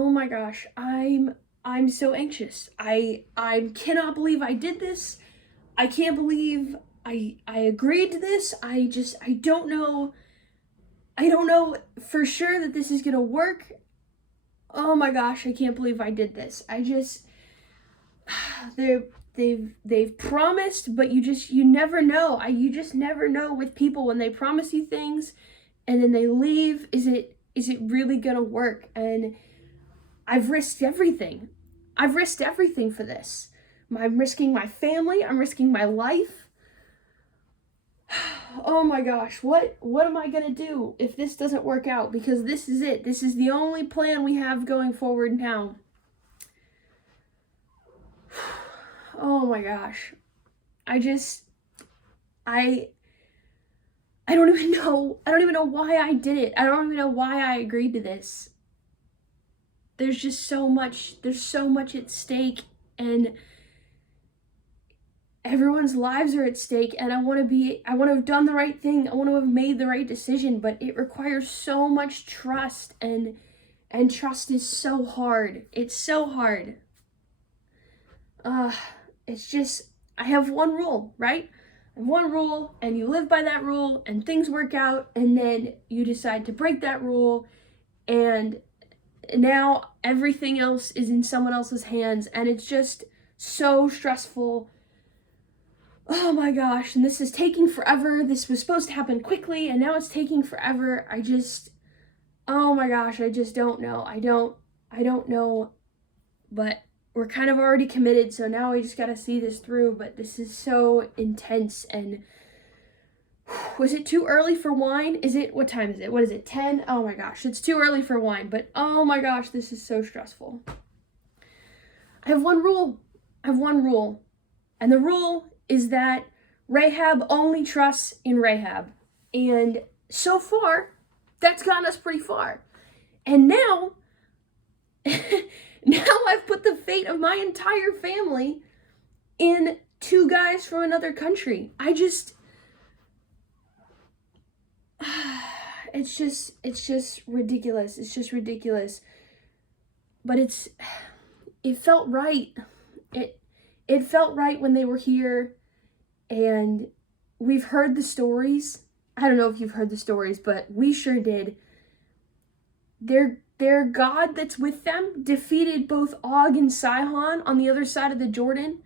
oh my gosh, I'm so anxious. I cannot believe I did this. I can't believe I agreed to this. I don't know. I don't know for sure that this is gonna work. Oh my gosh, I can't believe I did this. They're they've promised, but you never know. You just never know with people when they promise you things and then they leave. Is it really gonna work? And I've risked everything. I've risked everything for this. I'm risking my family. I'm risking my life. Oh my gosh, what am I gonna do if this doesn't work out? Because this is it. This is the only plan we have going forward now. Oh my gosh. I just I I don't even know. I don't even know why I did it. I don't even know why I agreed to this. There's so much at stake, and everyone's lives are at stake, and I want to have done the right thing. I want to have made the right decision, but it requires so much trust, and trust is so hard. It's so hard. It's just, I have one rule, right? I have one rule, and you live by that rule, and things work out, and then you decide to break that rule, and now everything else is in someone else's hands, and it's just so stressful. Oh my gosh, and this is taking forever. This was supposed to happen quickly, and now it's taking forever. Oh my gosh, I just don't know. I don't know, but we're kind of already committed, so now we just gotta see this through. But this is so intense. And was it too early for wine? What time is it? What is it, 10? Oh my gosh, it's too early for wine, but oh my gosh, this is so stressful. I have one rule. And the rule is that Rehab only trusts in Rehab. And so far, that's gotten us pretty far. And now, now I've put the fate of my entire family in two guys from another country. It's just ridiculous. It's just ridiculous. But it felt right. It felt right when they were here, and we've heard the stories. I don't know if you've heard the stories, but we sure did. Their God that's with them defeated both Og and Sihon on the other side of the Jordan.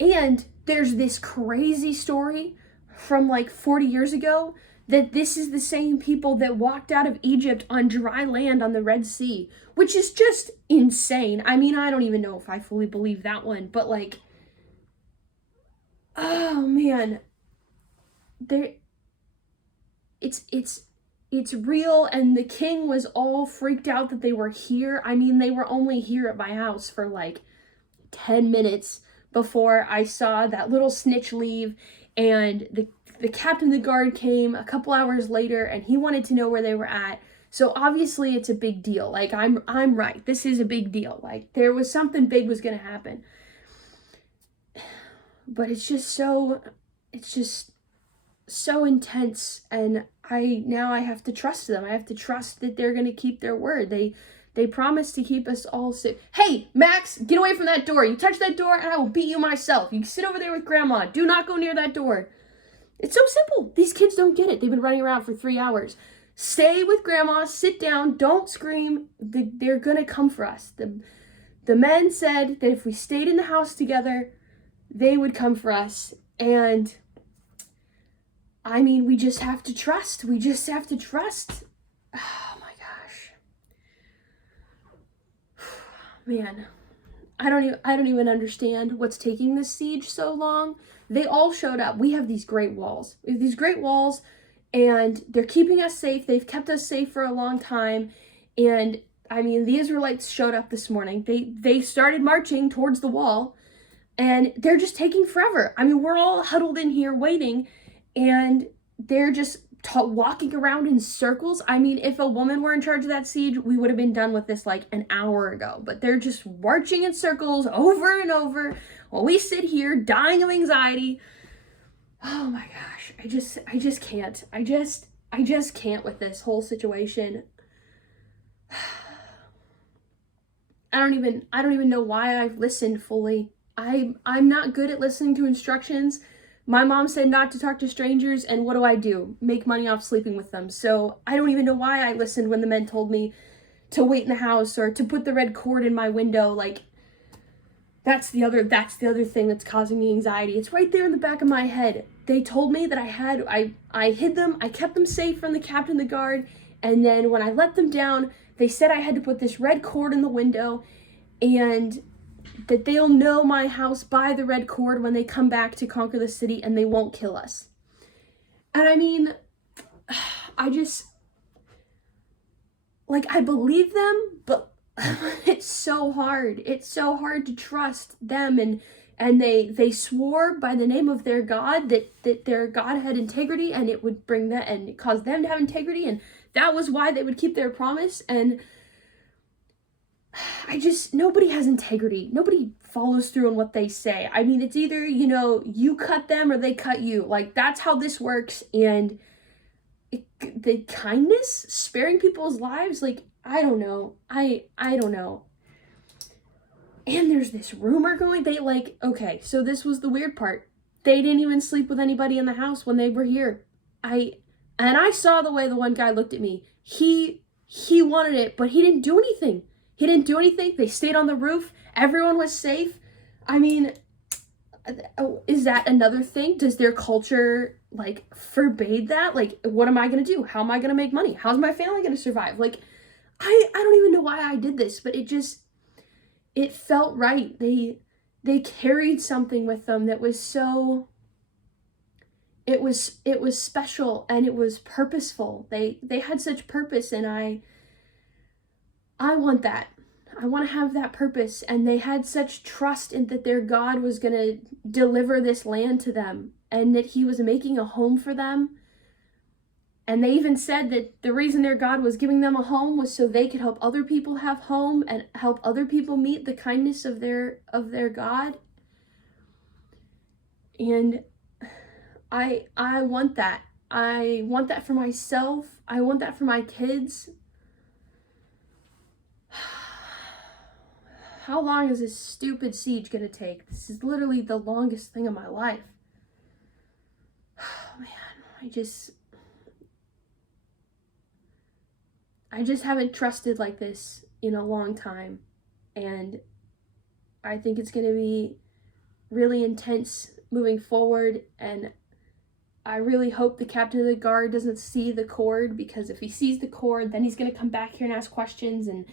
And there's this crazy story from like 40 years ago that this is the same people that walked out of Egypt on dry land on the Red Sea, which is just insane. I mean, I don't even know if I fully believe that one, but like, oh man, it's real. And the king was all freaked out that they were here. I mean, they were only here at my house for like 10 minutes before I saw that little snitch leave, and the captain of the guard came a couple hours later, and he wanted to know where they were at. So obviously it's a big deal. Like, I'm right. This is a big deal. Like, there was something big was going to happen. But it's just so intense, and I have to trust them. I have to trust that they're going to keep their word. They promised to keep us all safe. Hey, Max, get away from that door. You touch that door and I will beat you myself. You sit over there with Grandma. Do not go near that door. It's so simple. These kids don't get it. They've been running around for 3 hours. Stay with Grandma. Sit down. Don't scream. They're going to come for us. The men said that if we stayed in the house together, they would come for us. And I mean, we just have to trust. We just have to trust. Oh my gosh. Man, I don't even understand what's taking this siege so long. They all showed up. We have these great walls. And they're keeping us safe. They've kept us safe for a long time. And I mean, the Israelites showed up this morning. They started marching towards the wall, and they're just taking forever. I mean, we're all huddled in here waiting, and they're just walking around in circles. I mean, if a woman were in charge of that siege, we would have been done with this like an hour ago. But they're just marching in circles over and over while we sit here dying of anxiety. Oh my gosh, I just can't. I just can't with this whole situation. I don't even know why I've listened fully. I'm not good at listening to instructions. My mom said not to talk to strangers, and what do? Make money off sleeping with them. So I don't even know why I listened when the men told me to wait in the house or to put the red cord in my window. Like, that's the other thing that's causing me anxiety. It's right there in the back of my head. They told me that I hid them, I kept them safe from the captain, the guard, and then when I let them down, they said I had to put this red cord in the window, and that they'll know my house by the red cord when they come back to conquer the city, and they won't kill us. And I mean, I just, like, I believe them, but it's so hard. It's so hard to trust them, and they swore by the name of their God that their God had integrity, and it would bring that and cause them to have integrity, and that was why they would keep their promise. And nobody has integrity. Nobody follows through on what they say. I mean, it's either, you cut them or they cut you. Like, that's how this works. And the kindness, sparing people's lives, like, I don't know. I don't know. And there's this rumor going, okay, so this was the weird part. They didn't even sleep with anybody in the house when they were here. I saw the way the one guy looked at me. He wanted it, but he didn't do anything. They stayed on the roof. Everyone was safe. I mean, is that another thing? Does their culture, forbade that? Like, what am I going to do? How am I going to make money? How's my family going to survive? Like, I don't even know why I did this, but it felt right. They carried something with them that was so, it was special, and it was purposeful. They had such purpose, and I want that. I want to have that purpose. And they had such trust in that their God was going to deliver this land to them, and that he was making a home for them. And they even said that the reason their God was giving them a home was so they could help other people have home and help other people meet the kindness of their God. And I want that. I want that for myself. I want that for my kids. How long is this stupid siege gonna take? This is literally the longest thing of my life. Oh man, I just haven't trusted like this in a long time. And I think it's gonna be really intense moving forward. And I really hope the captain of the guard doesn't see the cord, because if he sees the cord, then he's gonna come back here and ask questions, and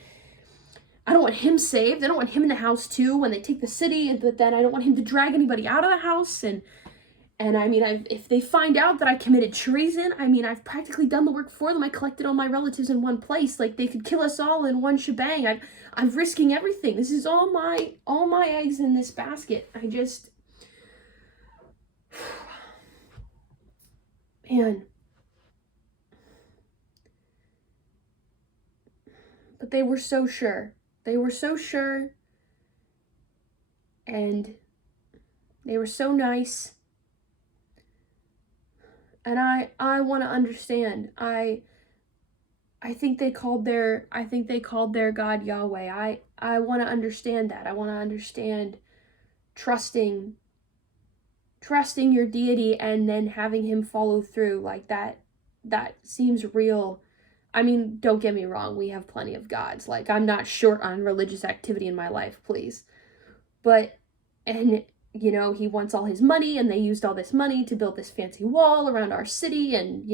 I don't want him saved. I don't want him in the house too when they take the city, but then I don't want him to drag anybody out of the house. And I mean, if they find out that I committed treason, I mean, I've practically done the work for them. I collected all my relatives in one place. Like, they could kill us all in one shebang. I'm risking everything. This is all my eggs in this basket. Man. But they were so sure. They were so sure, and they were so nice. And I want to understand. I think they called their God Yahweh. I want to understand that. I want to understand trusting your deity and then having him follow through like that. That seems real. I mean, don't get me wrong, we have plenty of gods. Like, I'm not short on religious activity in my life, please. But, and, he wants all his money, and they used all this money to build this fancy wall around our city, and,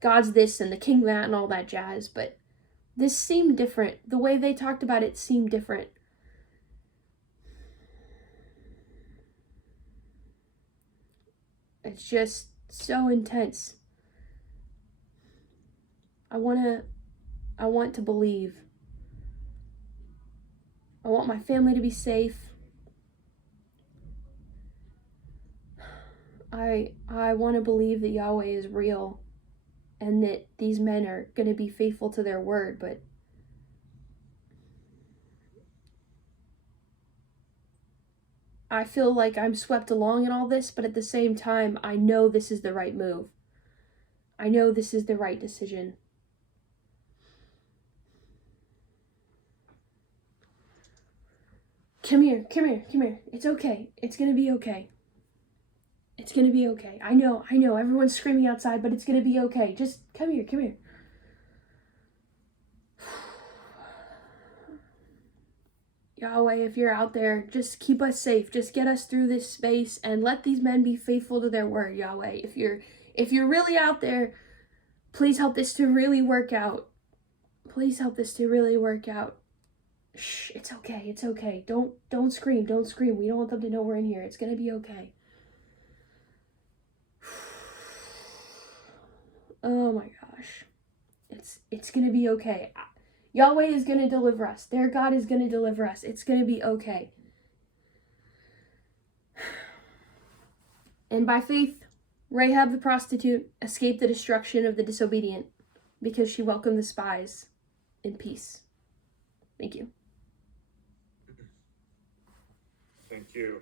God's this and the king that and all that jazz. But this seemed different. The way they talked about it seemed different. It's just so intense. I want to believe. I want my family to be safe. I want to believe that Yahweh is real and that these men are going to be faithful to their word, but I feel like I'm swept along in all this, but at the same time, I know this is the right move. I know this is the right decision. Come here, come here, come here. It's okay. It's gonna be okay. It's gonna be okay. I know. Everyone's screaming outside, but it's gonna be okay. Just come here, come here. Yahweh, if you're out there, just keep us safe. Just get us through this space and let these men be faithful to their word, Yahweh. If you're really out there, please help this to really work out. Please help this to really work out. Shh, it's okay. It's okay. Don't scream. Don't scream. We don't want them to know we're in here. It's going to be okay. Oh my gosh. It's going to be okay. Yahweh is going to deliver us. Their God is going to deliver us. It's going to be okay. And by faith, Rahab the prostitute escaped the destruction of the disobedient because she welcomed the spies in peace. Thank you. Thank you.